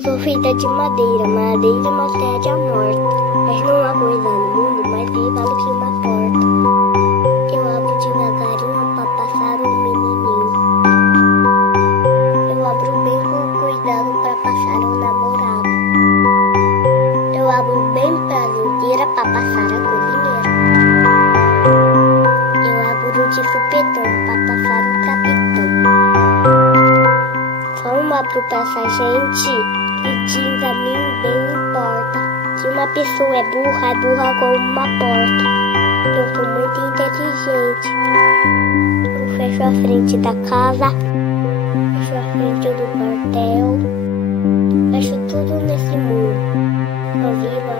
Eu sou feita de madeira, madeira não perde a morte. Mas não há coisa no mundo mais viva do que uma porta. Eu abro devagarinho pra passar o menininho. Eu abro bem com cuidado pra passar o namorado. Eu abro bem prazenteira pra passar a cozinheira. Eu abro de supetão pra passar o capitão. Só não abro pra essa gente que diz a mim bem importa. Se uma pessoa é burra como uma porta. Eu sou muito inteligente. Eu fecho a frente da casa, fecho a frente do quartel, fecho tudo nesse mundo. Eu vivo